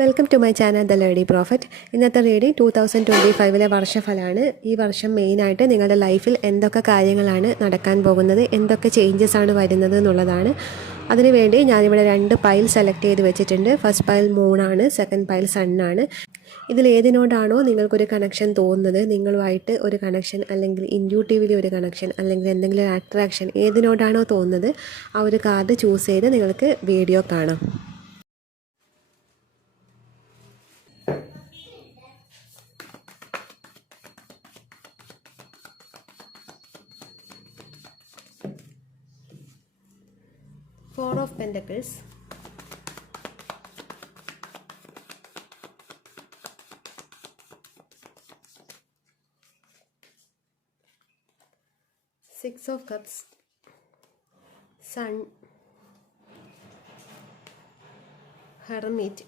Welcome to my channel the lady prophet. ഇന്നത്തെ reading 2025 വർഷഫലമാണ്. ഈ വർഷം മെയിനായിട്ട് നിങ്ങളുടെ ലൈഫിൽ എന്തൊക്കെ കാര്യങ്ങളാണ് നടക്കാൻ പോകുന്നത്, എന്തൊക്കെ ചേഞ്ചസ് ആണ് വരുന്നത് എന്നുള്ളതാണ്. അതിനുവേണ്ടി ഞാനിവിടെ 2 പൈൽ സെലക്ട് ചെയ്ത് വെച്ചിട്ടുണ്ട്. ഫസ്റ്റ് പൈൽ മൂണാണ്, സെക്കൻഡ് പൈൽ സണ്ണാണ്. ഇതിൽ ഏതിനോടാണോ നിങ്ങൾക്കൊരു കണക്ഷൻ തോന്നുന്നത്, നിങ്ങളുമായിട്ട് ഒരു കണക്ഷൻ അല്ലെങ്കിൽ ഇൻറ്റ്യൂട്ടീവ്ലി ഒരു കണക്ഷൻ അല്ലെങ്കിൽ എന്തെങ്കിലും ഒരു അട്രാക്ഷൻ ഏതിനോടാണോ തോന്നുന്നത് ആ ഒരു കാർഡ് ചൂസ് ചെയ്ത് നിങ്ങൾക്ക് വീഡിയോ കാണാം. Four of Pentacles, Six of Cups, Sun, Hermit,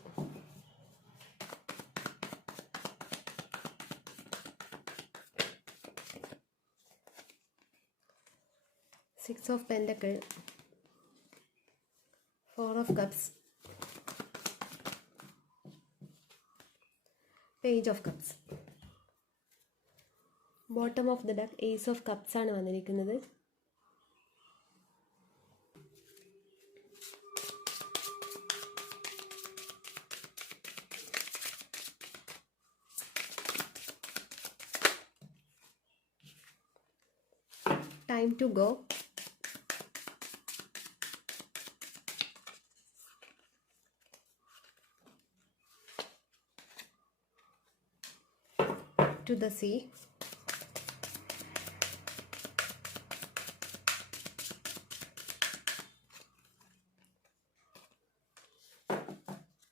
Six of Pentacles, Four of Cups, Page of Cups. Bottom of the deck ace of cups ആണ് വന്നിരിക്കുന്നത്. Time to go. To the sea.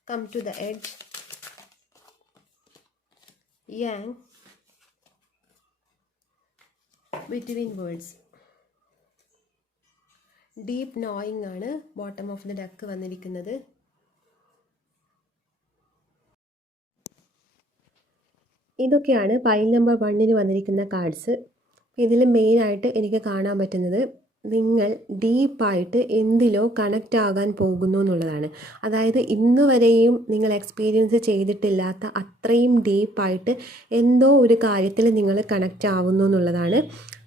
Come to the edge. Yang. Between worlds. Deep gnawing ആണ് bottom of the duck വന്നിരിക്കുന്നത്. ഇതൊക്കെയാണ് pile number 1 വന്നിരിക്കുന്ന cards. ഇതിൽ മെയിനായിട്ട് എനിക്ക് കാണാൻ പറ്റുന്നത് നിങ്ങൾ ഡീപ്പായിട്ട് എന്തിലോ കണക്റ്റ് ആകാൻ പോകുന്നു എന്നുള്ളതാണ്. അതായത് ഇന്നു വരെയും നിങ്ങൾ എക്സ്പീരിയൻസ് ചെയ്തിട്ടില്ലാത്ത അത്രയും ഡീപ്പായിട്ട് എന്തോ ഒരു കാര്യത്തിൽ നിങ്ങൾ കണക്റ്റ് ആവുന്നു എന്നുള്ളതാണ്.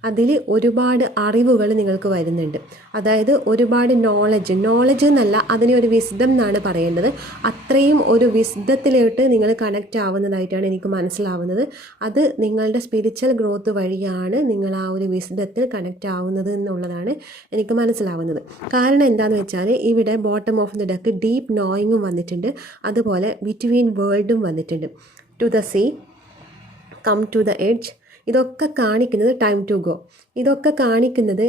അതിൽ ഒരുപാട് അറിവുകൾ നിങ്ങൾക്ക് വരുന്നുണ്ട്. അതായത് ഒരുപാട് നോളജ് എന്നല്ല, അതിനെ ഒരു വിസ്ഡം എന്നാണ് പറയേണ്ടത്. അത്രയും ഒരു വിസ്ഡത്തിലോട്ട് നിങ്ങൾ കണക്റ്റ് ആവുന്നതായിട്ടാണ് എനിക്ക് മനസ്സിലാവുന്നത്. അത് നിങ്ങളുടെ സ്പിരിച്വൽ ഗ്രോത്ത് വഴിയാണ് നിങ്ങൾ ആ ഒരു വിസ്ഡത്തിൽ കണക്റ്റ് ആവുന്നത് എന്നുള്ളതാണ് എനിക്ക് മനസ്സിലാവുന്നത്. കാരണം എന്താണെന്ന് വെച്ചാൽ ഇവിടെ bottom of the deck deep നോയിങ്ങും വന്നിട്ടുണ്ട്, അതുപോലെ ബിറ്റ്വീൻ വേൾഡും വന്നിട്ടുണ്ട്. To the sea, come to the edge. ഇതൊക്കെ കാണിക്കുന്നത് ടൈം ടു ഗോ. ഇതൊക്കെ കാണിക്കുന്നത്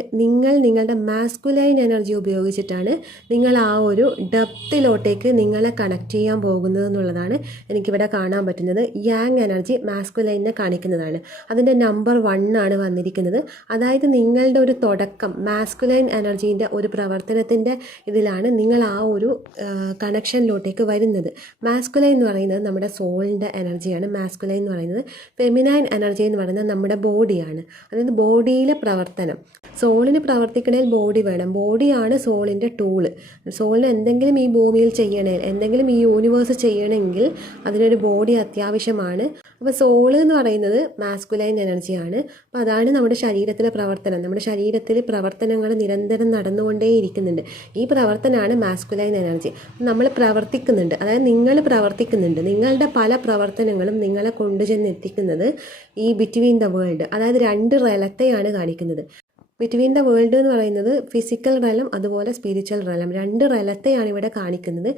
നിങ്ങളുടെ മാസ്കുലൈൻ എനർജി ഉപയോഗിച്ചിട്ടാണ് നിങ്ങൾ ആ ഒരു ഡെപ്തിലോട്ടേക്ക് നിങ്ങളെ കണക്ട് ചെയ്യാൻ പോകുന്നത് എന്നുള്ളതാണ് എനിക്കിവിടെ കാണാൻ പറ്റുന്നത്. യാങ് എനർജി മാസ്കുലൈനെ കാണിക്കുന്നതാണ്. അതിൻ്റെ നമ്പർ 1 ആണ് വന്നിരിക്കുന്നത്. അതായത് നിങ്ങളുടെ ഒരു തുടക്കം മാസ്കുലൈൻ എനർജീൻ്റെ ഒരു പ്രവർത്തനത്തിൻ്റെ ഇതിലാണ് നിങ്ങൾ ആ ഒരു കണക്ഷനിലോട്ടേക്ക് വരുന്നത്. മാസ്കുലൈൻ എന്ന് പറയുന്നത് നമ്മുടെ സോളിൻ്റെ എനർജിയാണ്. മാസ്കുലൈൻ എന്ന് പറയുന്നത്. ഫെമിനൈൻ എനർജി എന്ന് പറയുന്നത് നമ്മുടെ ബോഡിയാണ്. അതായത് ബോഡിയിലെ പ്രവർത്തനം. സോളിന് പ്രവർത്തിക്കണമെങ്കിൽ ബോഡി വേണം. ബോഡിയാണ് സോളിൻ്റെ ടൂള്. സോളിന് എന്തെങ്കിലും ഈ ഭൂമിയിൽ ചെയ്യണമെങ്കിൽ, എന്തെങ്കിലും ഈ യൂണിവേഴ്സ് ചെയ്യണമെങ്കിൽ അതിനൊരു ബോഡി അത്യാവശ്യമാണ്. അപ്പോൾ സോള് എന്ന് പറയുന്നത് മാസ്കുലൈൻ എനർജിയാണ്. അപ്പോൾ അതാണ് നമ്മുടെ ശരീരത്തിലെ പ്രവർത്തനം. നമ്മുടെ ശരീരത്തിൽ പ്രവർത്തനങ്ങൾ നിരന്തരം നടന്നുകൊണ്ടേയിരിക്കുന്നുണ്ട്. ഈ പ്രവർത്തനമാണ് മാസ്കുലൈൻ എനർജി. നമ്മൾ പ്രവർത്തിക്കുന്നുണ്ട്, അതായത് നിങ്ങൾ പ്രവർത്തിക്കുന്നുണ്ട്. നിങ്ങളുടെ പല പ്രവർത്തനങ്ങളും നിങ്ങളെ കൊണ്ടുചെന്ന് എത്തിക്കുന്നത് ഈ ബിറ്റ്വീൻ ദ വേൾഡ്, അതായത് 2 റലത്തെയാണ് കാണിക്കുന്നത്. ബിറ്റ്വീൻ ദ വേൾഡ് എന്ന് പറയുന്നത് ഫിസിക്കൽ റലം, അതുപോലെ സ്പിരിച്വൽ റലം, 2 റലത്തെയാണ് ഇവിടെ കാണിക്കുന്നത്.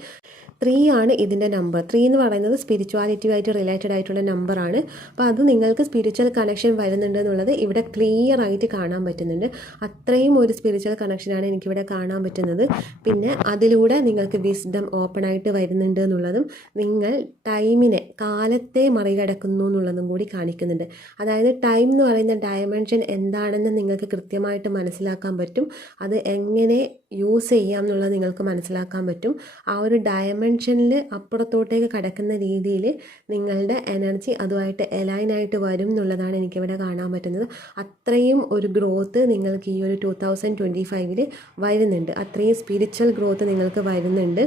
3 ആണ് ഇതിൻ്റെ നമ്പർ. 3 എന്ന് പറയുന്നത് സ്പിരിച്വാലിറ്റിയുമായിട്ട് റിലേറ്റഡ് ആയിട്ടുള്ള നമ്പറാണ്. അപ്പോൾ അത് നിങ്ങൾക്ക് സ്പിരിച്വൽ കണക്ഷൻ വരുന്നുണ്ട് എന്നുള്ളത് ഇവിടെ ക്ലിയർ ആയിട്ട് കാണാൻ പറ്റുന്നുണ്ട്. അത്രയും ഒരു സ്പിരിച്വൽ കണക്ഷനാണ് എനിക്കിവിടെ കാണാൻ പറ്റുന്നത്. പിന്നെ അതിലൂടെ നിങ്ങൾക്ക് വിസ്ഡം ഓപ്പൺ ആയിട്ട് വരുന്നുണ്ട് എന്നുള്ളതും, നിങ്ങൾ ടൈമിനെ, കാലത്തെ മറികടക്കുന്നു എന്നുള്ളതും കൂടി കാണിക്കുന്നുണ്ട്. അതായത് ടൈം എന്ന് പറയുന്ന ഡയമെൻഷൻ എന്താണെന്ന് നിങ്ങൾക്ക് കൃത്യമായിട്ട് മനസ്സിലാക്കാൻ പറ്റും. അത് എങ്ങനെ യൂസ് ചെയ്യാം എന്നുള്ളത് നിങ്ങൾക്ക് മനസ്സിലാക്കാൻ പറ്റും. ആ ഒരു ഡയമെൻഷനിൽ അപ്പുറത്തോട്ടേക്ക് കടക്കുന്ന രീതിയിൽ നിങ്ങളുടെ എനർജി അതുമായിട്ട് അലൈനായിട്ട് വരും എന്നുള്ളതാണ് എനിക്കിവിടെ കാണാൻ പറ്റുന്നത്. അത്രയും ഒരു ഗ്രോത്ത് നിങ്ങൾക്ക് ഈ ഒരു 2025 വരുന്നുണ്ട്. അത്രയും സ്പിരിച്വൽ ഗ്രോത്ത് നിങ്ങൾക്ക് വരുന്നുണ്ട്.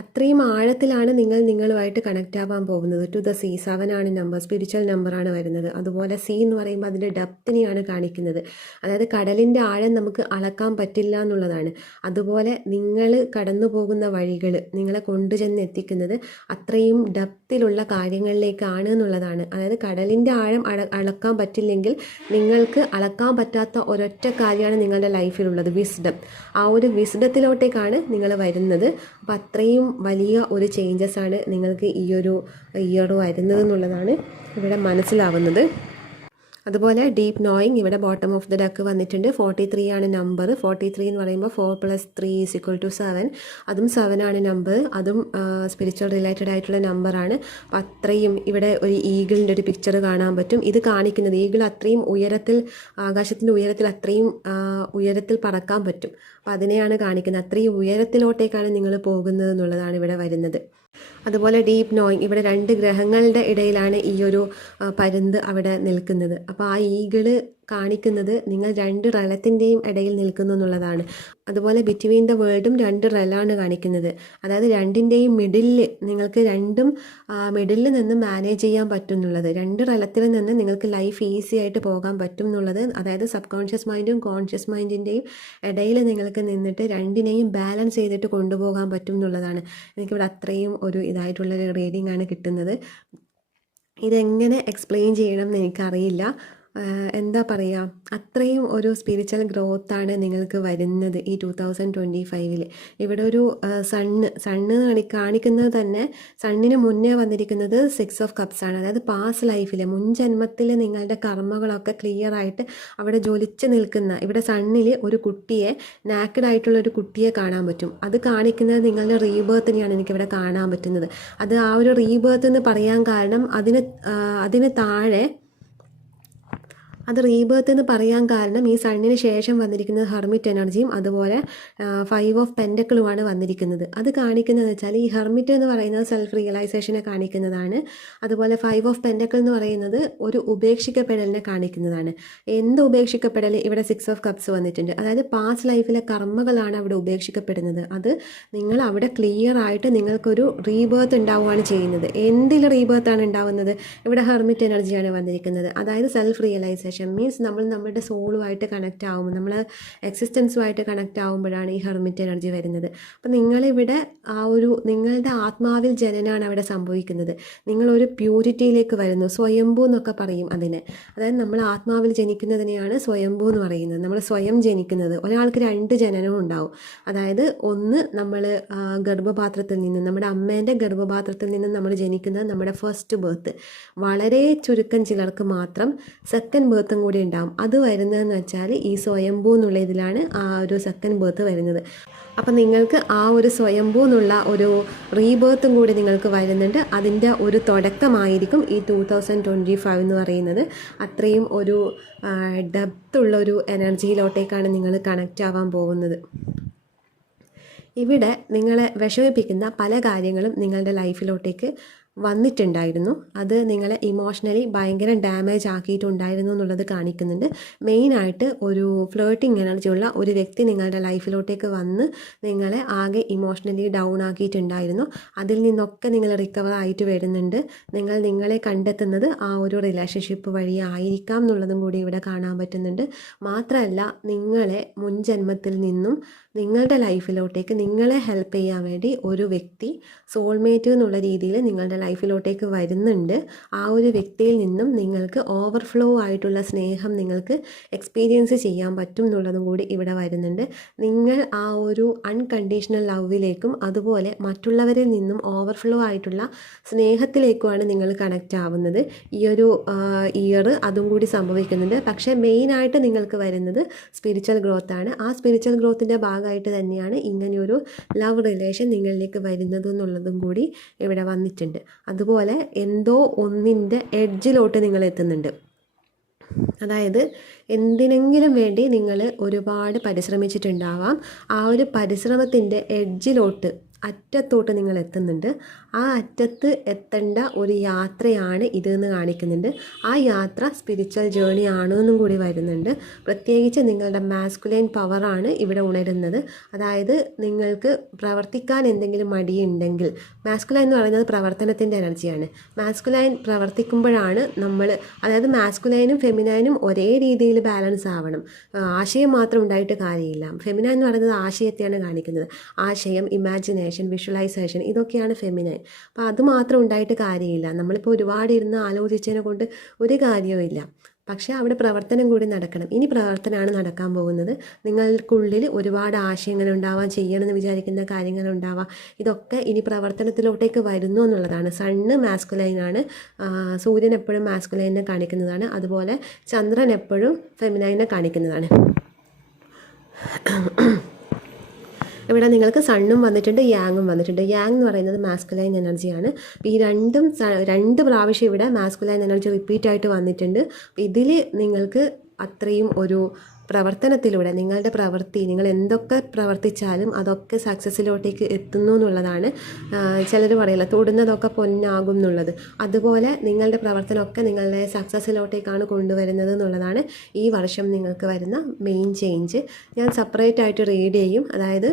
അത്രയും ആഴത്തിലാണ് നിങ്ങൾ നിങ്ങളുമായിട്ട് കണക്റ്റ് ആവാൻ പോകുന്നത്. ടു ദ സീ 7 ആണ് നമ്പർ, സ്പിരിച്വൽ നമ്പറാണ് വരുന്നത്. അതുപോലെ സീ എന്ന് പറയുമ്പോൾ അതിൻ്റെ ഡെപ്തിനെയാണ് കാണിക്കുന്നത്. അതായത് കടലിൻ്റെ ആഴം നമുക്ക് അളക്കാൻ പറ്റില്ല എന്നുള്ളതാണ്. അതുപോലെ നിങ്ങൾ കടന്നു പോകുന്ന വഴികൾ നിങ്ങളെ കൊണ്ടുചെന്ന് എത്തിക്കുന്നത് അത്രയും ഡെപ്തിലുള്ള കാര്യങ്ങളിലേക്കാണ് എന്നുള്ളതാണ്. അതായത് കടലിൻ്റെ ആഴം അളക്കാൻ പറ്റില്ലെങ്കിൽ നിങ്ങൾക്ക് അളക്കാൻ പറ്റാത്ത ഒരൊറ്റ കാര്യമാണ് നിങ്ങളുടെ ലൈഫിലുള്ളത്, വിസ്ഡം. ആ ഒരു വിസ്ഡത്തിലോട്ടേക്കാണ് നിങ്ങൾ വരുന്നത്. അപ്പം അത്രയും വലിയ ഒരു ചേഞ്ചസ് ആണ് നിങ്ങൾക്ക് ഈ ഒരു ഇയർ വരുന്നത് എന്നുള്ളതാണ് ഇവിടെ മനസ്സിലാവുന്നത്. അതുപോലെ ഡീപ്പ് നോയിങ് ഇവിടെ ബോട്ടം ഓഫ് ദ ഡക്ക് വന്നിട്ടുണ്ട്. 43 ആണ് നമ്പർ. 43 എന്ന് പറയുമ്പോൾ 4 + 3 = 7. അതും 7 ആണ് നമ്പർ. അതും സ്പിരിച്വൽ റിലേറ്റഡ് ആയിട്ടുള്ള നമ്പറാണ്. അപ്പം അത്രയും ഇവിടെ ഒരു ഈഗിളിൻ്റെ ഒരു പിക്ചർ കാണാൻ പറ്റും. ഇത് കാണിക്കുന്നത് ഈഗിൾ അത്രയും ഉയരത്തിൽ, ആകാശത്തിൻ്റെ ഉയരത്തിൽ അത്രയും ഉയരത്തിൽ പറക്കാൻ പറ്റും. അപ്പം അതിനെയാണ് കാണിക്കുന്നത്. അത്രയും ഉയരത്തിലോട്ടേക്കാണ് നിങ്ങൾ പോകുന്നത് എന്നുള്ളതാണ് ഇവിടെ വരുന്നത്. അതുപോലെ ഡീപ്പ് നോയിങ് ഇവിടെ 2 ഗ്രഹങ്ങളുടെ ഇടയിലാണ് ഈ ഒരു പരുന്ത് അവിടെ നിൽക്കുന്നത്. അപ്പോൾ ആ ഈഗിള് കാണിക്കുന്നത് നിങ്ങൾ 2 റലത്തിൻ്റെയും ഇടയിൽ നിൽക്കുന്നു എന്നുള്ളതാണ്. അതുപോലെ ബിറ്റ്വീൻ ദ വേൾഡും 2 റലാണ് കാണിക്കുന്നത്. അതായത് 2ൻ്റെയും മിഡിലിൽ നിങ്ങൾക്ക് മിഡിലിൽ നിന്ന് മാനേജ് ചെയ്യാൻ പറ്റും എന്നുള്ളത്. 2 റലത്തിൽ നിന്ന് നിങ്ങൾക്ക് ലൈഫ് ഈസി ആയിട്ട് പോകാൻ പറ്റും എന്നുള്ളത്. അതായത് സബ് കോൺഷ്യസ് മൈൻഡും കോൺഷ്യസ് മൈൻഡിൻ്റെയും ഇടയിൽ നിങ്ങൾക്ക് നിന്നിട്ട് 2നെയും ബാലൻസ് ചെയ്തിട്ട് കൊണ്ടുപോകാൻ പറ്റും എന്നുള്ളതാണ്. എനിക്കിവിടെ അത്രയും ഒരു ഇതായിട്ടുള്ളൊരു റീഡിംഗ് ആണ് കിട്ടുന്നത്. ഇതെങ്ങനെ എക്സ്പ്ലെയിൻ ചെയ്യണം എന്ന് എനിക്കറിയില്ല. എന്താ പറയുക, അത്രയും ഒരു സ്പിരിച്വൽ ഗ്രോത്താണ് നിങ്ങൾക്ക് വരുന്നത് ഈ 2025. ഇവിടെ ഒരു സണ്ണ് കാണിക്കുന്നത് തന്നെ സണ്ണിന് മുന്നേ വന്നിരിക്കുന്നത് 6 ഓഫ് കപ്സ് ആണ്. അതായത് പാസ്റ്റ് ലൈഫിൽ മുൻ ജന്മത്തിൽ നിങ്ങളുടെ കർമ്മകളൊക്കെ ക്ലിയർ ആയിട്ട് അവിടെ ജ്വലിച്ച് നിൽക്കുന്ന, ഇവിടെ സണ്ണിൽ ഒരു കുട്ടിയെ, നാക്കഡ് ആയിട്ടുള്ള ഒരു കുട്ടിയെ കാണാൻ പറ്റും. അത് കാണിക്കുന്നത് നിങ്ങളുടെ റീബേർത്തിനെയാണ് എനിക്കിവിടെ കാണാൻ പറ്റുന്നത്. അത് ആ ഒരു റീബേർത്ത് എന്ന് പറയാൻ കാരണം അതിന് താഴെ അത് റീബേർത്ത് എന്ന് പറയാൻ കാരണം ഈ സണ്ണിന് ശേഷം വന്നിരിക്കുന്നത് ഹെർമിറ്റ് എനർജിയും അതുപോലെ 5 ഓഫ് പെൻറ്റക്കിളുമാണ് വന്നിരിക്കുന്നത്. അത് കാണിക്കുന്നതെന്ന് വെച്ചാൽ ഈ ഹെർമിറ്റ് എന്ന് പറയുന്നത് സെൽഫ് റിയലൈസേഷനെ കാണിക്കുന്നതാണ്. അതുപോലെ 5 ഓഫ് പെൻറ്റക്കിൾ എന്ന് പറയുന്നത് ഒരു ഉപേക്ഷിക്കപ്പെടലിനെ കാണിക്കുന്നതാണ്. എന്ത് ഉപേക്ഷിക്കപ്പെടൽ? ഇവിടെ 6 ഓഫ് കപ്സ് വന്നിട്ടുണ്ട്. അതായത് പാസ്റ്റ് ലൈഫിലെ കർമ്മകളാണ് അവിടെ ഉപേക്ഷിക്കപ്പെടുന്നത്. അത് നിങ്ങൾ അവിടെ ക്ലിയർ ആയിട്ട് നിങ്ങൾക്കൊരു റീബേർത്ത് ഉണ്ടാവുകയാണ് ചെയ്യുന്നത്. എന്തിൽ റീബേർത്താണ് ഉണ്ടാവുന്നത്? ഇവിടെ ഹെർമിറ്റ് എനർജിയാണ് വന്നിരിക്കുന്നത്. അതായത് സെൽഫ് റിയലൈസേഷൻ മീൻസ് നമ്മൾ നമ്മുടെ സോളുമായിട്ട് കണക്റ്റ് ആകുമ്പോൾ, നമ്മൾ എക്സിസ്റ്റൻസുമായിട്ട് കണക്റ്റ് ആകുമ്പോഴാണ് ഈ ഹെർമിറ്റ് എനർജി വരുന്നത്. അപ്പം നിങ്ങളിവിടെ നിങ്ങളുടെ ആത്മാവിൽ ജനനാണ് അവിടെ സംഭവിക്കുന്നത്. നിങ്ങളൊരു പ്യൂരിറ്റിയിലേക്ക് വരുന്നു. സ്വയംഭൂ എന്നൊക്കെ പറയും അതിനെ. അതായത് നമ്മൾ ആത്മാവിൽ ജനിക്കുന്നതിനെയാണ് സ്വയംഭൂ എന്ന് പറയുന്നത്. നമ്മൾ സ്വയം ജനിക്കുന്നത്. ഒരാൾക്ക് 2 ജനനവും ഉണ്ടാവും. അതായത് ഒന്ന് നമ്മൾ ഗർഭപാത്രത്തിൽ നിന്ന്, നമ്മുടെ അമ്മേൻ്റെ ഗർഭപാത്രത്തിൽ നിന്ന് നമ്മൾ ജനിക്കുന്നത് നമ്മുടെ ഫസ്റ്റ് ബർത്ത്. വളരെ ചുരുക്കം ചിലർക്ക് മാത്രം സെക്കൻഡ് ബർത്തും കൂടി ഉണ്ടാകും. അത് വരുന്നതെന്ന് വെച്ചാൽ ഈ സ്വയംഭൂ എന്നുള്ള ഇതിലാണ് ആ ഒരു സെക്കൻഡ് ബർത്ത് വരുന്നത്. അപ്പം നിങ്ങൾക്ക് ആ ഒരു സ്വയംഭൂ എന്നുള്ള ഒരു റീബേർത്തും കൂടി നിങ്ങൾക്ക് വരുന്നുണ്ട്. അതിൻ്റെ ഒരു തുടക്കമായിരിക്കും ഈ 2025 എന്ന് പറയുന്നത്. അത്രയും ഒരു ഡെപ്തുള്ളൊരു എനർജിയിലോട്ടേക്കാണ് നിങ്ങൾ കണക്റ്റ് ആവാൻ പോകുന്നത്. ഇവിടെ നിങ്ങളെ വിഷമിപ്പിക്കുന്ന പല കാര്യങ്ങളും നിങ്ങളുടെ ലൈഫിലോട്ടേക്ക് വന്നിട്ടുണ്ടായിരുന്നു. അത് നിങ്ങളെ ഇമോഷണലി ഭയങ്കര ഡാമേജ് ആക്കിയിട്ടുണ്ടായിരുന്നു എന്നുള്ളത് കാണിക്കുന്നുണ്ട്. മെയിനായിട്ട് ഒരു ഫ്ലേർട്ടിങ് എനർജി ഉള്ള ഒരു വ്യക്തി നിങ്ങളുടെ ലൈഫിലോട്ടേക്ക് വന്ന് നിങ്ങളെ ആകെ ഇമോഷണലി ഡൗൺ ആക്കിയിട്ടുണ്ടായിരുന്നു. അതിൽ നിന്നൊക്കെ നിങ്ങൾ റിക്കവർ ആയിട്ട് വരുന്നുണ്ട്. നിങ്ങളെ കണ്ടെത്തുന്നത് ആ ഒരു റിലേഷൻഷിപ്പ് വഴി ആയിരിക്കാം എന്നുള്ളതും കൂടി ഇവിടെ കാണാൻ പറ്റുന്നുണ്ട്. മാത്രമല്ല നിങ്ങളെ മുൻ ജന്മത്തിൽ നിന്നും നിങ്ങളുടെ ലൈഫിലോട്ടേക്ക് നിങ്ങളെ ഹെൽപ്പ് ചെയ്യാൻ വേണ്ടി ഒരു വ്യക്തി സോൾമേറ്റ് എന്നുള്ള രീതിയിൽ നിങ്ങളുടെ ലൈഫിലോട്ടേക്ക് വരുന്നുണ്ട്. ആ ഒരു വ്യക്തിയിൽ നിന്നും നിങ്ങൾക്ക് ഓവർഫ്ലോ ആയിട്ടുള്ള സ്നേഹം നിങ്ങൾക്ക് എക്സ്പീരിയൻസ് ചെയ്യാൻ പറ്റും എന്നുള്ളതും കൂടി ഇവിടെ വരുന്നുണ്ട്. നിങ്ങൾ ആ ഒരു അൺകണ്ടീഷണൽ ലവിലേക്കും അതുപോലെ മറ്റുള്ളവരിൽ നിന്നും ഓവർഫ്ലോ ആയിട്ടുള്ള സ്നേഹത്തിലേക്കുമാണ് നിങ്ങൾ കണക്റ്റ് ആവുന്നത്. ഈ ഒരു ഇയർ അതും കൂടി സംഭവിക്കുന്നുണ്ട്. പക്ഷേ മെയിനായിട്ട് നിങ്ങൾക്ക് വരുന്നത് സ്പിരിച്വൽ ഗ്രോത്താണ്. ആ സ്പിരിച്വൽ ഗ്രോത്തിൻ്റെ ഭാഗമായിട്ട് തന്നെയാണ് ഇങ്ങനെയൊരു ലവ് റിലേഷൻ നിങ്ങളിലേക്ക് വരുന്നത് എന്നുള്ളതും കൂടി ഇവിടെ വന്നിട്ടുണ്ട്. അതുപോലെ എന്തോ ഒന്നിൻ്റെ എഡ്ജിലോട്ട് നിങ്ങൾ എത്തുന്നുണ്ട്. അതായത് എന്തിനെങ്കിലും വേണ്ടി നിങ്ങൾ ഒരുപാട് പരിശ്രമിച്ചിട്ടുണ്ടാവാം. ആ ഒരു പരിശ്രമത്തിൻ്റെ എഡ്ജിലോട്ട്, അറ്റത്തോട്ട് നിങ്ങൾ എത്തുന്നുണ്ട്. ആ അറ്റത്ത് എത്തേണ്ട ഒരു യാത്രയാണ് ഇതെന്ന് കാണിക്കുന്നുണ്ട്. ആ യാത്ര സ്പിരിച്വൽ ജേണി ആണെന്നും കൂടി വരുന്നുണ്ട്. പ്രത്യേകിച്ച് നിങ്ങളുടെ മാസ്കുലൈൻ പവറാണ് ഇവിടെ ഉണരുന്നത്. അതായത് നിങ്ങൾക്ക് പ്രവർത്തിക്കാൻ എന്തെങ്കിലും മടിയുണ്ടെങ്കിൽ, മാസ്കുലൈൻ എന്ന് പറയുന്നത് പ്രവർത്തനത്തിൻ്റെ എനർജിയാണ്. മാസ്കുലൈൻ പ്രവർത്തിക്കുമ്പോഴാണ് നമ്മൾ, അതായത് മാസ്കുലൈനും ഫെമിനൈനും ഒരേ രീതിയിൽ ബാലൻസ് ആവണം. ആശയം മാത്രം ഉണ്ടായിട്ട് കാര്യമില്ല. ഫെമിനൈൻ എന്ന് പറയുന്നത് ആശയത്തെയാണ് കാണിക്കുന്നത്. ആശയം, ഇമാജിനേഷൻ, വിഷ്വലൈസേഷൻ, ഇതൊക്കെയാണ് ഫെമിനൈൻ. അപ്പോൾ അത് മാത്രം ഉണ്ടായിട്ട് കാര്യമില്ല. നമ്മളിപ്പോൾ ഒരുപാട് ഇരുന്ന് ആലോചിച്ചതിനെ കൊണ്ട് ഒരു കാര്യവുമില്ല. പക്ഷേ അവിടെ പ്രവർത്തനം കൂടി നടക്കണം. ഇനി പ്രവർത്തനമാണ് നടക്കാൻ പോകുന്നത്. നിങ്ങൾക്കുള്ളിൽ ഒരുപാട് ആശയങ്ങളുണ്ടാവാം, ചെയ്യണമെന്ന് വിചാരിക്കുന്ന കാര്യങ്ങളുണ്ടാവാം. ഇതൊക്കെ ഇനി പ്രവർത്തനത്തിലോട്ടേക്ക് വരുന്നു എന്നുള്ളതാണ്. സണ്ണ് മാസ്കുലൈനാണ്, സൂര്യൻ എപ്പോഴും മാസ്കുലൈനെ കാണിക്കുന്നതാണ്. അതുപോലെ ചന്ദ്രൻ എപ്പോഴും ഫെമിനൈനെ കാണിക്കുന്നതാണ്. ഇവിടെ നിങ്ങൾക്ക് സണ്ണും വന്നിട്ടുണ്ട്, യാങ്ങും വന്നിട്ടുണ്ട്. യാങ് എന്ന് പറയുന്നത് മാസ്കുലൈൻ എനർജിയാണ്. ഈ രണ്ട് പ്രാവശ്യം ഇവിടെ മാസ്കുലൈൻ എനർജി റിപ്പീറ്റ് ആയിട്ട് വന്നിട്ടുണ്ട്. ഇതിൽ നിങ്ങൾക്ക് അത്രയും ഒരു പ്രവർത്തനത്തിലൂടെ നിങ്ങളുടെ പ്രവൃത്തി, നിങ്ങൾ എന്തൊക്കെ പ്രവർത്തിച്ചാലും അതൊക്കെ സക്സസ്സിലോട്ടേക്ക് എത്തുന്നു എന്നുള്ളതാണ്. ചിലർ പറയില്ല തൊടുന്നതൊക്കെ പൊന്നാകും എന്നുള്ളത്. അതുപോലെ നിങ്ങളുടെ പ്രവർത്തനമൊക്കെ നിങ്ങളുടെ സക്സസ്സിലോട്ടേക്കാണ് കൊണ്ടുവരുന്നത് എന്നുള്ളതാണ് ഈ വർഷം നിങ്ങൾക്ക് വരുന്ന മെയിൻ ചേഞ്ച്. ഞാൻ സെപ്പറേറ്റ് ആയിട്ട് റീഡ് ചെയ്യും. അതായത്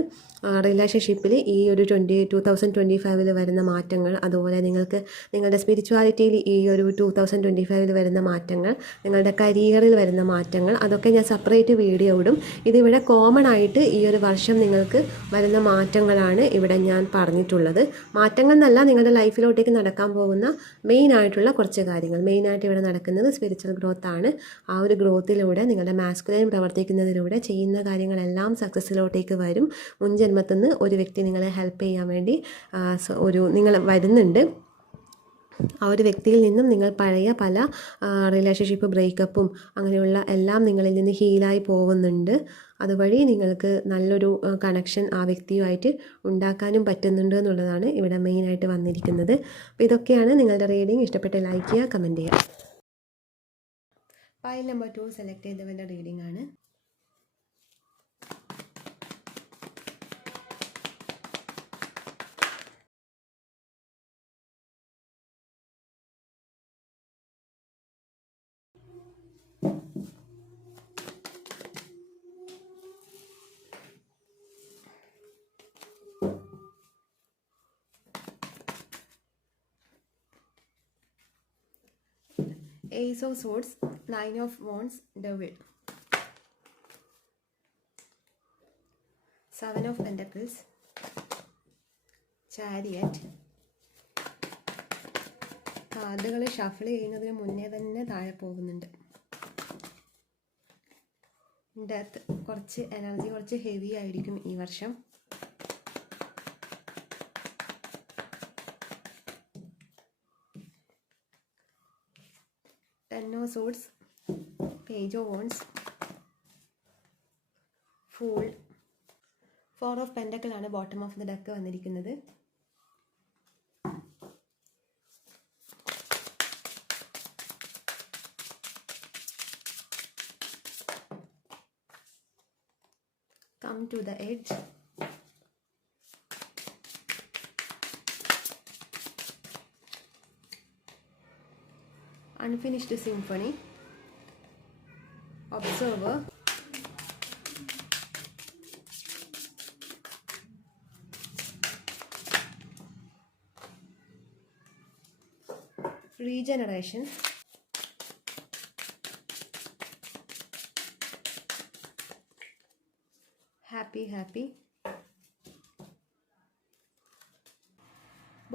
റിലേഷൻഷിപ്പിൽ ഈ ഒരു 2025 വരുന്ന മാറ്റങ്ങൾ, അതുപോലെ നിങ്ങൾക്ക് നിങ്ങളുടെ സ്പിരിച്വാലിറ്റിയിൽ ഈ ഒരു 2025 വരുന്ന മാറ്റങ്ങൾ, നിങ്ങളുടെ കരിയറിൽ വരുന്ന മാറ്റങ്ങൾ, അതൊക്കെ ഞാൻ സെപ്പറേറ്റ് വീഡിയോ ഇടും. ഇതിവിടെ കോമൺ ആയിട്ട് ഈ ഒരു വർഷം നിങ്ങൾക്ക് വരുന്ന മാറ്റങ്ങളാണ് ഇവിടെ ഞാൻ പറഞ്ഞിട്ടുള്ളത്. മാറ്റങ്ങൾ എന്നല്ല, നിങ്ങളുടെ ലൈഫിലോട്ടേക്ക് നടക്കാൻ പോകുന്ന മെയിൻ ആയിട്ടുള്ള കുറച്ച് കാര്യങ്ങൾ. മെയിനായിട്ട് ഇവിടെ നടക്കുന്നത് സ്പിരിച്വൽ ഗ്രോത്ത് ആണ്. ആ ഒരു ഗ്രോത്തിലൂടെ നിങ്ങളുടെ മാസ്കുലൈൻ പ്രവർത്തിക്കുന്നതിലൂടെ ചെയ്യുന്ന കാര്യങ്ങളെല്ലാം സക്സസ്സിലോട്ടേക്ക് വരും. മുൻജന്മത്തിൽ ഒരു വ്യക്തി നിങ്ങളെ ഹെൽപ്പ് ചെയ്യാൻ വേണ്ടി നിങ്ങൾ വരുന്നുണ്ട്. ആ ഒരു വ്യക്തിയിൽ നിന്നും നിങ്ങൾ പഴയ പല റിലേഷൻഷിപ്പ് ബ്രേക്കപ്പും അങ്ങനെയുള്ള എല്ലാം നിങ്ങളിൽ നിന്ന് ഹീലായി പോകുന്നുണ്ട്. അതുവഴി നിങ്ങൾക്ക് നല്ലൊരു കണക്ഷൻ ആ വ്യക്തിയുമായിട്ട് ഉണ്ടാക്കാനും പറ്റുന്നുണ്ട് എന്നുള്ളതാണ് ഇവിടെ മെയിനായിട്ട് വന്നിരിക്കുന്നത്. അപ്പോൾ ഇതൊക്കെയാണ് നിങ്ങളുടെ റീഡിങ്. ഇഷ്ടപ്പെട്ട ലൈക്ക് ചെയ്യുക, കമൻറ്റ് ചെയ്യുക. ഫയൽ നമ്പർ 2 സെലക്ട് ചെയ്തവൻ്റെ റീഡിംഗ് ആണ്. Ace of Swords, Nine of Wands, Devil, Seven of Pentacles, Chariot. കാർഡുകൾ ഷഫിൾ ചെയ്യുന്നതിന് മുന്നേ തന്നെ താഴെ പോകുന്നുണ്ട്. ഡെത്ത്, കുറച്ച് എനർജി കുറച്ച് ഹെവി ആയിരിക്കും ഈ വർഷം. Ten of Swords, Page of Wands, Fool, Four of Pentacles ആണ് ബോട്ടം ഓഫ് ദ ഡെക്ക് വന്നിരിക്കുന്നത്. Come to the edge. Unfinished Symphony, Observer, Regeneration, Happy,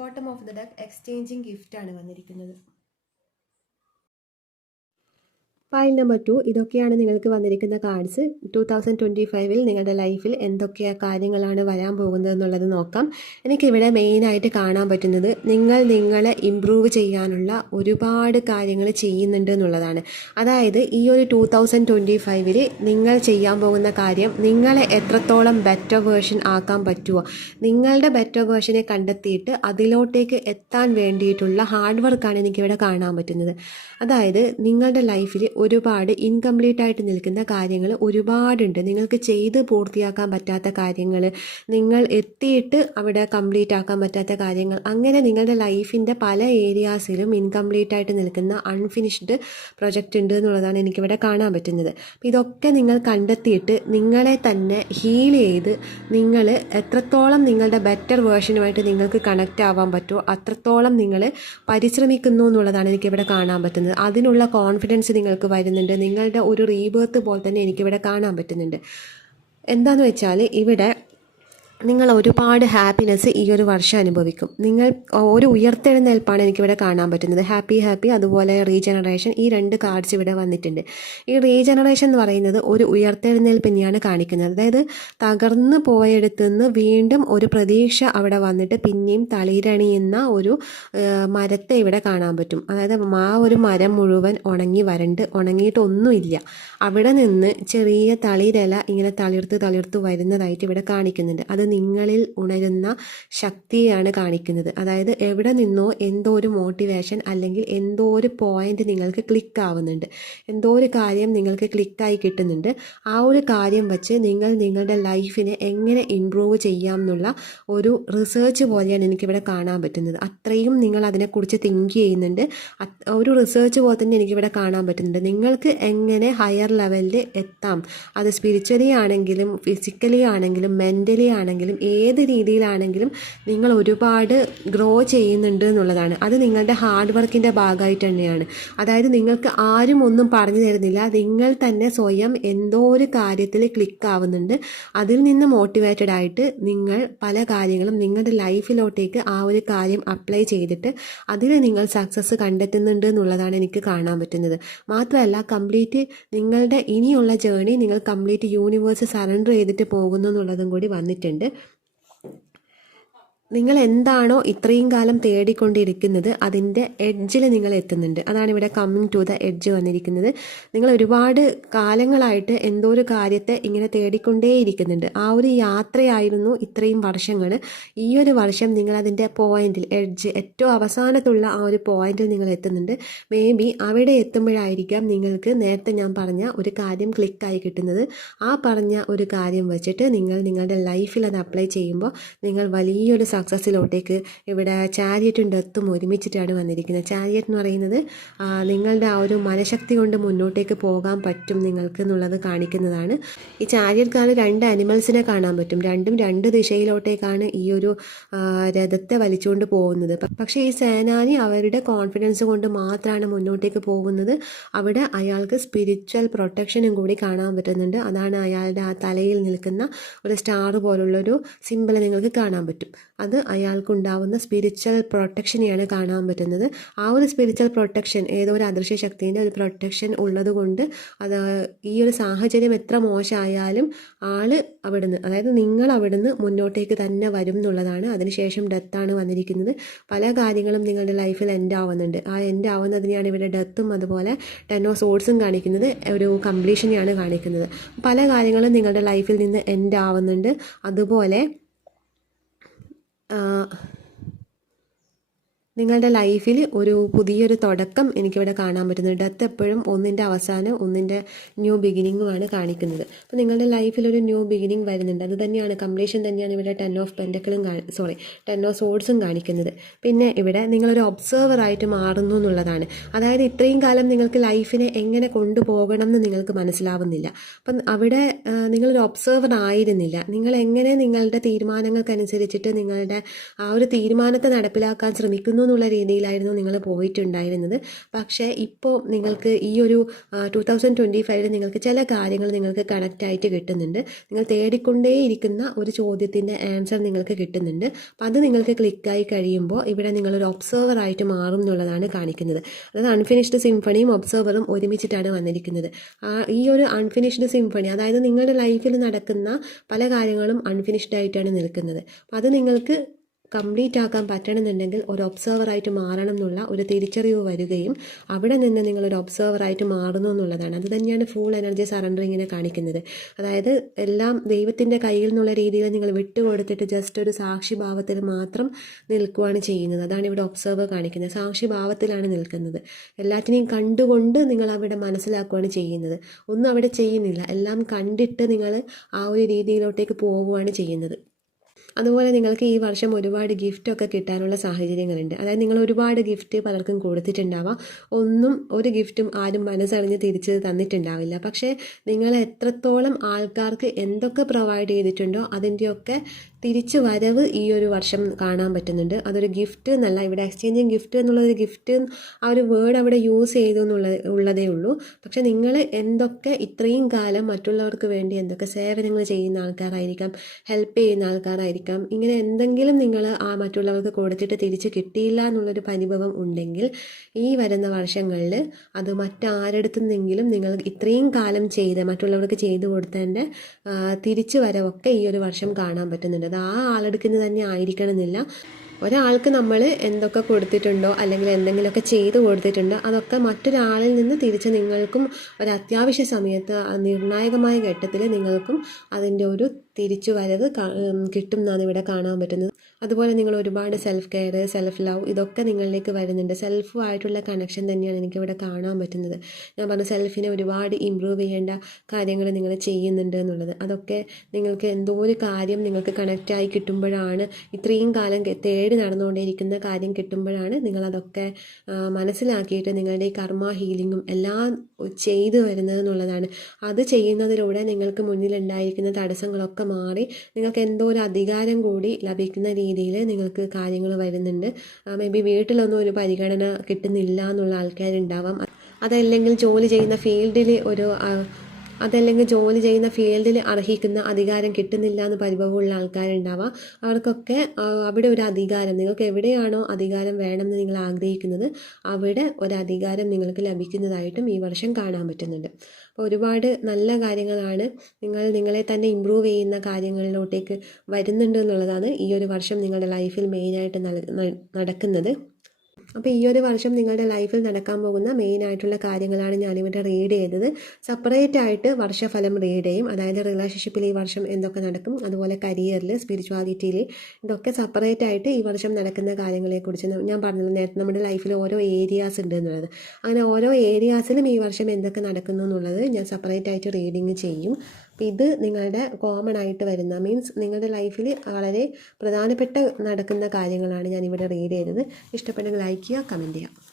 Bottom of the deck, Exchanging Gift ആണ് വന്നിരിക്കുന്നത്. File number 2, ഇതൊക്കെയാണ് നിങ്ങൾക്ക് വന്നിരിക്കുന്ന cards. 2025 നിങ്ങളുടെ ലൈഫിൽ എന്തൊക്കെ കാര്യങ്ങളാണ് വരാൻ പോകുന്നത് എന്നുള്ളത് നോക്കാം. എനിക്കിവിടെ മെയിനായിട്ട് കാണാൻ പറ്റുന്നത് നിങ്ങളെ ഇമ്പ്രൂവ് ചെയ്യാനുള്ള ഒരുപാട് കാര്യങ്ങൾ ചെയ്യുന്നുണ്ട് എന്നുള്ളതാണ്. അതായത് ഈ ഒരു 2025 നിങ്ങൾ ചെയ്യാൻ പോകുന്ന കാര്യം നിങ്ങളെ എത്രത്തോളം ബെറ്റർ വേർഷൻ ആക്കാൻ പറ്റുമോ, നിങ്ങളുടെ ബെറ്റർ വേർഷനെ കണ്ടെത്തിയിട്ട് അതിലോട്ടേക്ക് എത്താൻ വേണ്ടിയിട്ടുള്ള ഹാർഡ് വർക്കാണ് എനിക്കിവിടെ കാണാൻ പറ്റുന്നത്. അതായത് നിങ്ങളുടെ ലൈഫിൽ ഒരുപാട് ഇൻകംപ്ലീറ്റ് ആയിട്ട് നിൽക്കുന്ന കാര്യങ്ങൾ ഒരുപാടുണ്ട്. നിങ്ങൾക്ക് ചെയ്ത് പൂർത്തിയാക്കാൻ പറ്റാത്ത കാര്യങ്ങൾ, നിങ്ങൾ എത്തിയിട്ട് അവിടെ കംപ്ലീറ്റ് ആക്കാൻ പറ്റാത്ത കാര്യങ്ങൾ, അങ്ങനെ നിങ്ങളുടെ ലൈഫിൻ്റെ പല ഏരിയാസിലും ഇൻകംപ്ലീറ്റ് ആയിട്ട് നിൽക്കുന്ന അൺഫിനിഷ്ഡ് പ്രൊജക്റ്റ് ഉണ്ട് എന്നുള്ളതാണ് എനിക്കിവിടെ കാണാൻ പറ്റുന്നത്. അപ്പോൾ ഇതൊക്കെ നിങ്ങൾ കണ്ടെത്തിയിട്ട് നിങ്ങളെ തന്നെ ഹീൽ ചെയ്ത് നിങ്ങൾ എത്രത്തോളം നിങ്ങളുടെ ബെറ്റർ വേർഷനുമായിട്ട് നിങ്ങൾക്ക് കണക്റ്റ് ആവാൻ പറ്റുമോ അത്രത്തോളം നിങ്ങൾ പരിശ്രമിക്കുന്നു എന്നുള്ളതാണ് എനിക്കിവിടെ കാണാൻ പറ്റുന്നത്. അതിനുള്ള കോൺഫിഡൻസ് നിങ്ങൾക്ക് വരുന്നുണ്ട്. നിങ്ങളുടെ ഒരു റീബേർത്ത് പോലെ തന്നെ എനിക്കിവിടെ കാണാൻ പറ്റുന്നുണ്ട്. എന്താണെന്ന് വെച്ചാൽ ഇവിടെ നിങ്ങൾ ഒരുപാട് ഹാപ്പിനെസ് ഈ ഒരു വർഷം അനുഭവിക്കും. നിങ്ങൾ ഒരു ഉയർത്തെഴുന്നേൽപ്പാണ് എനിക്കിവിടെ കാണാൻ പറ്റുന്നത്. ഹാപ്പി അതുപോലെ റീജനറേഷൻ, ഈ 2 കാർഡ്സ് ഇവിടെ വന്നിട്ടുണ്ട്. ഈ റീജനറേഷൻ എന്ന് പറയുന്നത് ഒരു ഉയർത്തെഴുന്നേൽപ്പിനെയാണ് കാണിക്കുന്നത്. അതായത് തകർന്നു പോയെടുത്തു നിന്ന് വീണ്ടും ഒരു പ്രതീക്ഷ അവിടെ വന്നിട്ട് പിന്നെയും തളിരണിയുന്ന ഒരു മരത്തെ ഇവിടെ കാണാൻ പറ്റും. അതായത് ആ ഒരു മരം മുഴുവൻ ഉണങ്ങിയിട്ടൊന്നുമില്ല. അവിടെ നിന്ന് ചെറിയ തളിരല ഇങ്ങനെ തളിർത്ത് വരുന്നതായിട്ട് ഇവിടെ കാണിക്കുന്നുണ്ട്. അത് നിങ്ങളിൽ ഉണരുന്ന ശക്തിയാണ് കാണിക്കുന്നത്. അതായത് എവിടെ നിന്നോ എന്തോ ഒരു മോട്ടിവേഷൻ അല്ലെങ്കിൽ എന്തോ ഒരു പോയിന്റ് നിങ്ങൾക്ക് ക്ലിക്ക് ആവുന്നുണ്ട്, എന്തോ ഒരു കാര്യം നിങ്ങൾക്ക് ക്ലിക്കായി കിട്ടുന്നുണ്ട്. ആ ഒരു കാര്യം വെച്ച് നിങ്ങൾ നിങ്ങളുടെ ലൈഫിനെ എങ്ങനെ ഇംപ്രൂവ് ചെയ്യാം എന്നുള്ള ഒരു റിസർച്ച് പോലെയാണ് എനിക്കിവിടെ കാണാൻ പറ്റുന്നത്. അത്രയും നിങ്ങൾ അതിനെക്കുറിച്ച് തിങ്ക് ചെയ്യുന്നുണ്ട്. ഒരു റിസർച്ച് പോലെ തന്നെ എനിക്കിവിടെ കാണാൻ പറ്റുന്നുണ്ട്. നിങ്ങൾക്ക് എങ്ങനെ ഹയർ ലെവലിൽ എത്താം, അത് സ്പിരിച്വലി ആണെങ്കിലും ഫിസിക്കലി ആണെങ്കിലും മെൻ്റലി ആണെങ്കിലും ഏത് രീതിയിലാണെങ്കിലും നിങ്ങൾ ഒരുപാട് ഗ്രോ ചെയ്യുന്നുണ്ട് എന്നുള്ളതാണ്. അത് നിങ്ങളുടെ ഹാർഡ് വർക്കിൻ്റെ ഭാഗമായിട്ട് തന്നെയാണ്. അതായത് നിങ്ങൾക്ക് ആരും ഒന്നും പറഞ്ഞു തരുന്നില്ല, നിങ്ങൾ തന്നെ സ്വയം എന്തോ ഒരു കാര്യത്തിൽ ക്ലിക്ക് ആവുന്നുണ്ട്. അതിൽ നിന്ന് മോട്ടിവേറ്റഡ് ആയിട്ട് നിങ്ങൾ പല കാര്യങ്ങളും നിങ്ങളുടെ ലൈഫിലോട്ടേക്ക് ആ ഒരു കാര്യം അപ്ലൈ ചെയ്തിട്ട് അതിൽ നിങ്ങൾ സക്സസ് കണ്ടെത്തുന്നുണ്ട് എന്നുള്ളതാണ് എനിക്ക് കാണാൻ പറ്റുന്നത്. മാത്രമല്ല കംപ്ലീറ്റ് നിങ്ങളുടെ ഇനിയുള്ള ജേർണി നിങ്ങൾ കംപ്ലീറ്റ് യൂണിവേഴ്സ് സറണ്ടർ ചെയ്തിട്ട് പോകുന്നു എന്നുള്ളതും കൂടി വന്നിട്ടുണ്ട്. നിങ്ങൾ എന്താണോ ഇത്രയും കാലം തേടിക്കൊണ്ടിരിക്കുന്നത് അതിൻ്റെ എഡ്ജിൽ നിങ്ങൾ എത്തുന്നുണ്ട്. അതാണ് ഇവിടെ കമ്മിങ് ടു ദ എഡ്ജ് വന്നിരിക്കുന്നത്. നിങ്ങൾ ഒരുപാട് കാലങ്ങളായിട്ട് എന്തോ ഒരു കാര്യത്തെ ഇങ്ങനെ തേടിക്കൊണ്ടേയിരിക്കുന്നുണ്ട്. ആ ഒരു യാത്രയായിരുന്നു ഇത്രയും വർഷങ്ങൾ. ഈ ഒരു വർഷം നിങ്ങൾ അതിൻ്റെ പോയിന്റിൽ, എഡ്ജ്, ഏറ്റവും അവസാനത്തുള്ള ആ ഒരു പോയിന്റിൽ നിങ്ങൾ എത്തുന്നുണ്ട്. മേ ബി അവിടെ എത്തുമ്പോഴായിരിക്കാം നിങ്ങൾക്ക് നേരത്തെ ഞാൻ പറഞ്ഞ ഒരു കാര്യം ക്ലിക്കായി കിട്ടുന്നത്. ആ പറഞ്ഞ ഒരു കാര്യം വെച്ചിട്ട് നിങ്ങൾ നിങ്ങളുടെ ലൈഫിൽ അത് അപ്ലൈ ചെയ്യുമ്പോൾ നിങ്ങൾ വലിയൊരു സക്സസ്സിലോട്ടേക്ക്, ഇവിടെ ചാരിയറ്റും ഡെത്തും ഒരുമിച്ചിട്ടാണ് വന്നിരിക്കുന്നത്. ചാരിയറ്റ് എന്ന് പറയുന്നത് നിങ്ങളുടെ ആ ഒരു മനഃശക്തി കൊണ്ട് മുന്നോട്ടേക്ക് പോകാൻ പറ്റും നിങ്ങൾക്ക് എന്നുള്ളത് കാണിക്കുന്നതാണ്. ഈ ചാരിയറ്റ് കാർഡ് 2 അനിമൽസിനെ കാണാൻ പറ്റും. രണ്ടും 2 ദിശയിലോട്ടേക്കാണ് ഈ ഒരു രഥത്തെ വലിച്ചുകൊണ്ട് പോകുന്നത്. പക്ഷേ ഈ സേനാനി അവരുടെ കോൺഫിഡൻസ് കൊണ്ട് മാത്രമാണ് മുന്നോട്ടേക്ക് പോകുന്നത്. അവിടെ അയാൾക്ക് സ്പിരിച്വൽ പ്രൊട്ടക്ഷനും കൂടി കാണാൻ പറ്റുന്നുണ്ട്. അതാണ് അയാളുടെ ആ തലയിൽ നിൽക്കുന്ന ഒരു സ്റ്റാർ പോലുള്ളൊരു സിമ്പിൾ നിങ്ങൾക്ക് കാണാൻ പറ്റും. അത് അയാൾക്കുണ്ടാവുന്ന സ്പിരിച്വൽ പ്രൊട്ടക്ഷനെയാണ് കാണാൻ പറ്റുന്നത്. ആ ഒരു സ്പിരിച്വൽ പ്രൊട്ടക്ഷൻ, ഏതോ ഒരു അദൃശ്യ ശക്തിൻ്റെ ഒരു പ്രൊട്ടക്ഷൻ ഉള്ളത് കൊണ്ട് അത് ഈ ഒരു സാഹചര്യം എത്ര മോശമായാലും അവിടുന്ന്, അതായത് നിങ്ങൾ അവിടുന്ന് മുന്നോട്ടേക്ക് തന്നെ വരും എന്നുള്ളതാണ്. അതിനുശേഷം ഡെത്താണ് വന്നിരിക്കുന്നത്. പല കാര്യങ്ങളും നിങ്ങളുടെ ലൈഫിൽ എൻഡ് ആവുന്നുണ്ട്. ആ എൻഡ് ആവുന്നതിനെയാണ് ഇവിടെ ഡെത്തും അതുപോലെ 10 ഓഫ് സോഡ്സും കാണിക്കുന്നത്. ഒരു കംപ്ലീഷനെയാണ് കാണിക്കുന്നത്. പല കാര്യങ്ങളും നിങ്ങളുടെ ലൈഫിൽ നിന്ന് എൻഡ് ആവുന്നുണ്ട്. അതുപോലെ നിങ്ങളുടെ ലൈഫിൽ ഒരു പുതിയൊരു തുടക്കം എനിക്കിവിടെ കാണാൻ പറ്റുന്നത്. ഡെത്ത് എപ്പോഴും ഒന്നിൻ്റെ അവസാനം ഒന്നിൻ്റെ ന്യൂ ബിഗിനിങ്ങുമാണ് കാണിക്കുന്നത്. അപ്പോൾ നിങ്ങളുടെ ലൈഫിൽ ഒരു ന്യൂ ബിഗിനിങ് വരുന്നുണ്ട്. അത് തന്നെയാണ് കംപ്ലീഷൻ തന്നെയാണ് ഇവിടെ 10 ഓഫ് പെൻറ്റക്കിളും 10 ഓഫ് സോഡ്സും കാണിക്കുന്നത്. പിന്നെ ഇവിടെ നിങ്ങളൊരു ഒബ്സർവറായിട്ട് മാറുന്നു എന്നുള്ളതാണ്. അതായത് ഇത്രയും കാലം നിങ്ങൾക്ക് ലൈഫിനെ എങ്ങനെ കൊണ്ടുപോകണം എന്ന് നിങ്ങൾക്ക് മനസ്സിലാവുന്നില്ല. അപ്പം അവിടെ നിങ്ങളൊരു ഒബ്സർവർ ആയിരുന്നില്ല. നിങ്ങൾ എങ്ങനെ നിങ്ങളുടെ തീരുമാനങ്ങൾക്കനുസരിച്ചിട്ട് നിങ്ങളുടെ ആ ഒരു തീരുമാനത്തെ നടപ്പിലാക്കാൻ ശ്രമിക്കുന്നു എന്നുള്ള രീതിയിലായിരുന്നു നിങ്ങൾ പോയിട്ടുണ്ടായിരുന്നത്. പക്ഷേ ഇപ്പോൾ നിങ്ങൾക്ക് ഈ ഒരു 2025 നിങ്ങൾക്ക് ചില കാര്യങ്ങൾ നിങ്ങൾക്ക് കണക്റ്റായിട്ട് കിട്ടുന്നുണ്ട്. നിങ്ങൾ തേടിക്കൊണ്ടേയിരിക്കുന്ന ഒരു ചോദ്യത്തിൻ്റെ ആൻസർ നിങ്ങൾക്ക് കിട്ടുന്നുണ്ട്. അപ്പം അത് നിങ്ങൾക്ക് ക്ലിക്കായി കഴിയുമ്പോൾ ഇവിടെ നിങ്ങളൊരു ഒബ്സർവറായിട്ട് മാറും എന്നുള്ളതാണ് കാണിക്കുന്നത്. അതായത് അൺഫിനിഷ്ഡ് സിംഫണിയും ഒബ്സർവറും ഒരുമിച്ചിട്ടാണ് വന്നിരിക്കുന്നത്. ഈ ഒരു അൺഫിനിഷ്ഡ് സിംഫണി, അതായത് നിങ്ങളുടെ ലൈഫിൽ നടക്കുന്ന പല കാര്യങ്ങളും അൺഫിനിഷ്ഡ് ആയിട്ടാണ് നിൽക്കുന്നത്. അപ്പം അത് നിങ്ങൾക്ക് കംപ്ലീറ്റ് ആക്കാൻ പറ്റണമെന്നുണ്ടെങ്കിൽ ഒരു ഒബ്സർവറായിട്ട് മാറണം എന്നുള്ള ഒരു തിരിച്ചറിവ് വരികയും അവിടെ നിന്ന് നിങ്ങളൊരു ഒബ്സർവറായിട്ട് മാറുന്നു എന്നുള്ളതാണ്. അത് തന്നെയാണ് ഫുൾ എനർജി സറണ്ടറിങ്ങിനെ കാണിക്കുന്നത്. അതായത് എല്ലാം ദൈവത്തിൻ്റെ കയ്യിൽ നിന്നുള്ള രീതിയിൽ നിങ്ങൾ വിട്ടുകൊടുത്തിട്ട് ജസ്റ്റ് ഒരു സാക്ഷിഭാവത്തിൽ മാത്രം നിൽക്കുകയാണ് ചെയ്യുന്നത്. അതാണ് ഇവിടെ ഒബ്സർവർ കാണിക്കുന്നത്. സാക്ഷിഭാവത്തിലാണ് നിൽക്കുന്നത്. എല്ലാറ്റിനെയും കണ്ടുകൊണ്ട് നിങ്ങൾ അവിടെ മനസ്സിലാക്കുകയാണ് ചെയ്യുന്നത്. ഒന്നും അവിടെ ചെയ്യുന്നില്ല, എല്ലാം കണ്ടിട്ട് നിങ്ങൾ ആ ഒരു രീതിയിലോട്ടേക്ക് പോവുകയാണ് ചെയ്യുന്നത്. അതുപോലെ നിങ്ങൾക്ക് ഈ വർഷം ഒരുപാട് ഗിഫ്റ്റൊക്കെ കിട്ടാനുള്ള സാഹചര്യങ്ങളുണ്ട്. അതായത് നിങ്ങൾ ഒരുപാട് ഗിഫ്റ്റ് പലർക്കും കൊടുത്തിട്ടുണ്ടാവാം. ഒരു ഗിഫ്റ്റും ആരും മനസ്സറിഞ്ഞ് തിരിച്ച് തന്നിട്ടുണ്ടാവില്ല. പക്ഷേ നിങ്ങൾ എത്രത്തോളം ആൾക്കാർക്ക് എന്തൊക്കെ പ്രൊവൈഡ് ചെയ്തിട്ടുണ്ടോ അതിൻ്റെയൊക്കെ തിരിച്ചു വരവ് ഈ ഒരു വർഷം കാണാൻ പറ്റുന്നുണ്ട്. അതൊരു ഗിഫ്റ്റ് എന്നല്ല, ഇവിടെ എക്സ്ചേഞ്ചിങ് ഗിഫ്റ്റ് എന്നുള്ളൊരു ഗിഫ്റ്റ് ആ ഒരു വേർഡ് അവിടെ യൂസ് ചെയ്തു ഉള്ളതേ ഉള്ളൂ. പക്ഷെ നിങ്ങൾ എന്തൊക്കെ ഇത്രയും കാലം മറ്റുള്ളവർക്ക് വേണ്ടി എന്തൊക്കെ സേവനങ്ങൾ ചെയ്യുന്ന ആൾക്കാരായിരിക്കാം, ഹെൽപ്പ് ചെയ്യുന്ന ആൾക്കാരായിരിക്കാം, ഇങ്ങനെ എന്തെങ്കിലും നിങ്ങൾ ആ മറ്റുള്ളവർക്ക് കൊടുത്തിട്ട് തിരിച്ച് കിട്ടിയില്ല എന്നുള്ളൊരു പരിഭവം ഉണ്ടെങ്കിൽ ഈ വരുന്ന വർഷങ്ങളിൽ അത് മറ്റാരടുത്തുനിന്നെങ്കിലും നിങ്ങൾ ഇത്രയും കാലം മറ്റുള്ളവർക്ക് ചെയ്തു കൊടുത്തതിൻ്റെ തിരിച്ചു വരവൊക്കെ ഈ ഒരു വർഷം കാണാൻ പറ്റുന്നുണ്ട്. അത് ആ ആളെടുക്കുന്നത് തന്നെ ആയിരിക്കണമെന്നില്ല. ഒരാൾക്ക് നമ്മൾ എന്തൊക്കെ കൊടുത്തിട്ടുണ്ടോ അല്ലെങ്കിൽ എന്തെങ്കിലുമൊക്കെ ചെയ്തു കൊടുത്തിട്ടുണ്ടോ അതൊക്കെ മറ്റൊരാളിൽ നിന്ന് തിരിച്ച് നിങ്ങൾക്കും ഒരു അത്യാവശ്യ സമയത്ത് നിർണായകമായ ഘട്ടത്തിൽ നിങ്ങൾക്കും അതിൻ്റെ ഒരു തിരിച്ചു വരവ് കിട്ടും എന്നാണ് ഇവിടെ കാണാൻ പറ്റുന്നത്. അതുപോലെ നിങ്ങൾ ഒരുപാട് സെൽഫ് കെയർ, സെൽഫ് ലവ് ഇതൊക്കെ നിങ്ങളിലേക്ക് വരുന്നുണ്ട്. സെൽഫുമായിട്ടുള്ള കണക്ഷൻ തന്നെയാണ് എനിക്കിവിടെ കാണാൻ പറ്റുന്നത്. ഞാൻ പറഞ്ഞു സെൽഫിനെ ഒരുപാട് ഇമ്പ്രൂവ് ചെയ്യേണ്ട കാര്യങ്ങൾ നിങ്ങൾ ചെയ്യുന്നുണ്ട് എന്നുള്ളത്. അതൊക്കെ നിങ്ങൾക്ക് എന്തോ ഒരു കാര്യം നിങ്ങൾക്ക് കണക്റ്റായി കിട്ടുമ്പോഴാണ്, ഇത്രയും കാലം തേടി നടന്നുകൊണ്ടിരിക്കുന്ന കാര്യം കിട്ടുമ്പോഴാണ് നിങ്ങളതൊക്കെ മനസ്സിലാക്കിയിട്ട് നിങ്ങളുടെ ഈ കർമ്മ ഹീലിങ്ങും എല്ലാം ചെയ്തു വരുന്നത് എന്നുള്ളതാണ്. അത് ചെയ്യുന്നതിലൂടെ നിങ്ങൾക്ക് മുന്നിലുണ്ടായിരിക്കുന്ന തടസ്സങ്ങളൊക്കെ മാറി നിങ്ങൾക്ക് എന്തോ ഒരു അധികാരം കൂടി ലഭിക്കുന്ന രീതിയിൽ നിങ്ങൾക്ക് കാര്യങ്ങൾ വരുന്നുണ്ട്. മേ ബി വീട്ടിലൊന്നും ഒരു പരിഗണന കിട്ടുന്നില്ല എന്നുള്ള ആൾക്കാരുണ്ടാവാം. അതല്ലെങ്കിൽ ജോലി ചെയ്യുന്ന ഫീൽഡിൽ അർഹിക്കുന്ന അധികാരം കിട്ടുന്നില്ല എന്ന് പരിഭവമുള്ള ആൾക്കാരുണ്ടാവാം. അവർക്കൊക്കെ അവിടെ ഒരു അധികാരം, നിങ്ങൾക്ക് എവിടെയാണോ അധികാരം വേണമെന്ന് നിങ്ങൾ ആഗ്രഹിക്കുന്നത് അവിടെ ഒരു അധികാരം നിങ്ങൾക്ക് ലഭിക്കുന്നതായിട്ടും ഈ വർഷം കാണാൻ പറ്റുന്നുണ്ട്. അപ്പോൾ ഒരുപാട് നല്ല കാര്യങ്ങളാണ്, നിങ്ങളെ തന്നെ ഇമ്പ്രൂവ് ചെയ്യുന്ന കാര്യങ്ങളിലോട്ടേക്ക് വരുന്നുണ്ട് എന്നുള്ളതാണ് ഈ ഒരു വർഷം നിങ്ങളുടെ ലൈഫിൽ മെയിനായിട്ട് നടക്കുന്നത്. അപ്പോൾ ഈ ഒരു വർഷം നിങ്ങളുടെ ലൈഫിൽ നടക്കാൻ പോകുന്ന മെയിനായിട്ടുള്ള കാര്യങ്ങളാണ് ഞാനിവിടെ റീഡ് ചെയ്തത്. സെപ്പറേറ്റ് ആയിട്ട് വർഷഫലം റീഡ് ചെയ്യും. അതായത് റിലേഷൻഷിപ്പിൽ ഈ വർഷം എന്തൊക്കെ നടക്കും, അതുപോലെ കരിയറിൽ, സ്പിരിച്വാലിറ്റിയിൽ, ഇതൊക്കെ സെപ്പറേറ്റ് ആയിട്ട് ഈ വർഷം നടക്കുന്ന കാര്യങ്ങളെക്കുറിച്ച് ഞാൻ പറഞ്ഞത് നേരത്തെ നമ്മുടെ ലൈഫിൽ ഓരോ ഏരിയാസ് ഉണ്ട് എന്നുള്ളത്. അങ്ങനെ ഓരോ ഏരിയാസിലും ഈ വർഷം എന്തൊക്കെ നടക്കുന്നു എന്നുള്ളത് ഞാൻ സെപ്പറേറ്റ് ആയിട്ട് റീഡിങ് ചെയ്യും. അപ്പോൾ ഇത് നിങ്ങളുടെ കോമൺ ആയിട്ട് വരുന്ന നിങ്ങളുടെ ലൈഫിൽ വളരെ പ്രധാനപ്പെട്ട നടക്കുന്ന കാര്യങ്ങളാണ് ഞാനിവിടെ റീഡ് ചെയ്തത്. ഇഷ്ടപ്പെട്ടെങ്കിൽ ലൈക്ക് ചെയ്യുക, കമൻറ്റ് ചെയ്യുക.